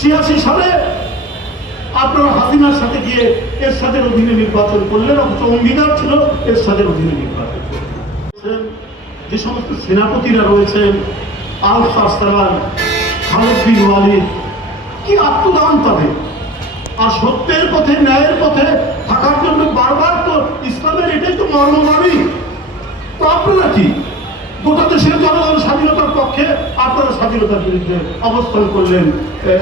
86 সালে আপনারা হাসিনার সাথে গিয়ে এরশাদের অধীনে নির্বাচন করলেন, অথচ অঙ্গীকার ছিল এরশাদের অধীনে নির্বাচন করলেন। যে সমস্ত সেনাপতিরা রয়েছেন, আলফ আরসালান, খালেদ বিন ওয়ালিদ, কি আত্মদান তাদের! আর সত্যের পথে, ন্যায়ের পথে থাকার জন্য বারবার তো ইসলামের এটাই তো মর্মদাবী। তো আপনারা কি গোটা দেশের জনগণ স্বাধীনতার পক্ষে, আপনারা স্বাধীনতার বিরুদ্ধে অবস্থান করলেন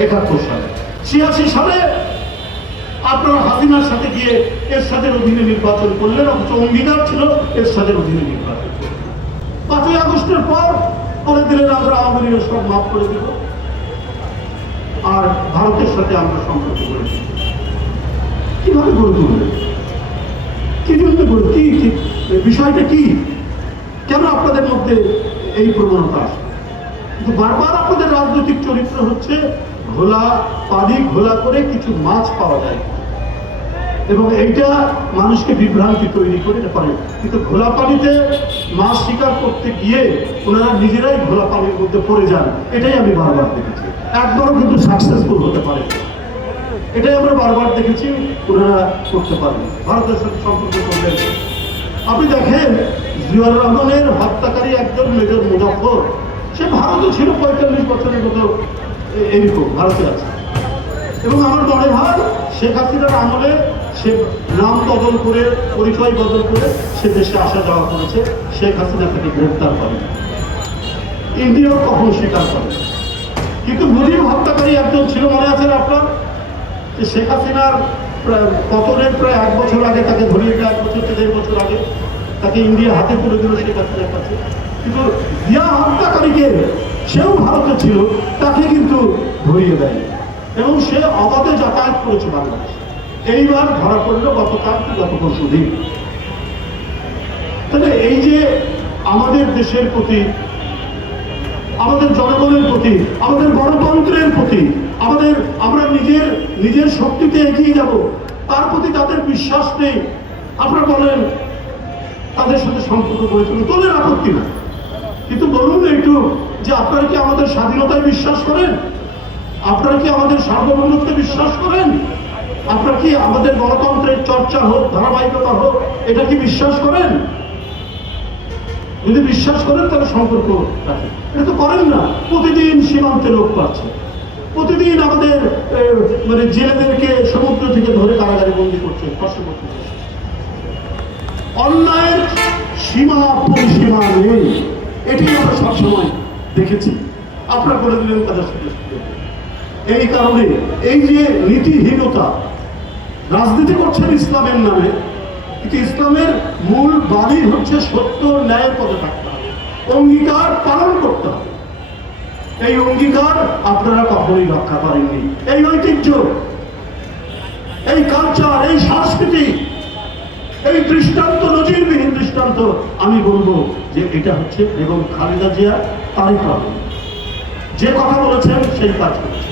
71 সালে। 86 সালে আপনারা হাসিনার সাথে গিয়ে এরশাদের অধীনে নির্বাচন করলেন, অথচ অঙ্গীকার ছিল এরশাদের অধীনে নির্বাচন করলেন। 5ই আগস্টের পর বলে দিলেন আমরা আওয়ামী লীগের সব মাফ করে দেব, আর ভারতের সাথে আমরা সম্পর্ক করে দেব। কিভাবে গড়ে তুললেন? কি জন্য কি বিষয়টা কি? কেন আপনাদের মধ্যে এই প্রবণতা আসে? কিন্তু বারবার আপনাদের রাজনৈতিক চরিত্র হচ্ছে ঘোলা পানি ঘোলা করে কিছু মাছ পাওয়া যায়, এবং এইটা মানুষকে বিভ্রান্তি তৈরি করে পারে। কিন্তু ঘোলা পানিতে মাছ শিকার করতে গিয়ে ওনারা নিজেরাই ঘোলা পানির মধ্যে পড়ে যান, এটাই আমি বারবার দেখেছি। একবারও কিন্তু সাকসেসফুল হতে পারে, এটাই আমরা বারবার দেখেছি। ওনারা করতে পারেন, ভারতের সাথে সম্পর্ক করবেন। আপনি দেখেন জিয়াউর রহমানের হত্যাকারী একজন মেজর মুজাফফর, সে ভারতে ছিল 45 বছরের মতো, এরকম ভারতে আছে। এবং আমার মনে হয় শেখ হাসিনার আমলে সে নাম বদল করে, পরিচয় বদল করে সে দেশে আসা যাওয়া করেছে। শেখ হাসিনা তাকে গ্রেফতার করে, ইন্ডিয়াও কখনো স্বীকার করে। কিন্তু মুজিব হত্যাকারী একজন ছিল, মনে আছেন আপনার? যে শেখ হাসিনার পতনের প্রায় 1 বছর আগে তাকে ধরিয়ে দেয়, 1 বছর থেকে 1.5 বছর আগে তাকে ইন্ডিয়া হাতে তুলে দিল শেখ হাসিনার কাছে। কিন্তু জিয়া হত্যাকারীকে, সেও ভারতে ছিল, তাকে কিন্তু ধরিয়ে দেয়, এবং সে অবাধে যাতায়াত করেছে বাংলাদেশ। এইবার ধরা পড়লো গতকাল কি গত পরশু দিন। তাহলে এই যে আমাদের দেশের প্রতি, আমাদের জনগণের প্রতি, আমাদের গণতন্ত্রের প্রতি, আমরা নিজের শক্তিতে এগিয়ে যাব, তার প্রতি তাদের বিশ্বাস নেই। আপনারা বলেন তাদের সাথে সম্পর্ক গড়ে তোলেন, আপত্তি না, কিন্তু বলুন একটু যে আপনারা কি আমাদের স্বাধীনতায় বিশ্বাস করেন? আপনারা কি আমাদের সার্বভৌমত্বে বিশ্বাস করেন? আপনারা কি আমাদের গণতন্ত্রের চর্চা হোক, ধারাবাহিকতা হোক, এটা কি বিশ্বাস করেন? যদি বিশ্বাস করেন তাহলে সম্পর্ক রাখেন, এটা তো করেন না। প্রতিদিন সীমান্তে লোক পাচ্ছে, প্রতিদিন আমাদের মানে জেলেদেরকে সমুদ্র থেকে ধরে কারাগারে বন্দী করছে, কষ্ট করছে। অন্যায়ের সীমা পরিসীমা নেই, এটাই আমরা সবসময় দেখেছি। আপনারা বলে দিলেন তাদের সাথে। এই কারণে এই যে নীতিহীনতা, রাজনীতি করছেন ইসলামের নামে, কিন্তু ইসলামের মূল বাণী হচ্ছে সত্য ন্যায়ের পথে থাকতে হবে, অঙ্গীকার পালন করতে হবে। এই অঙ্গীকার আপনারা কখনোই রক্ষা করেননি। এই ঐতিহ্য, এই কালচার, এই সংস্কৃতি, এই দৃষ্টান্ত, নজিরবিহীন দৃষ্টান্ত, আমি বলবো যে এটা হচ্ছে বেগম খালেদা জিয়া, তারেক রহমান যে কথা বলেছেন সেই কাজ করেছেন।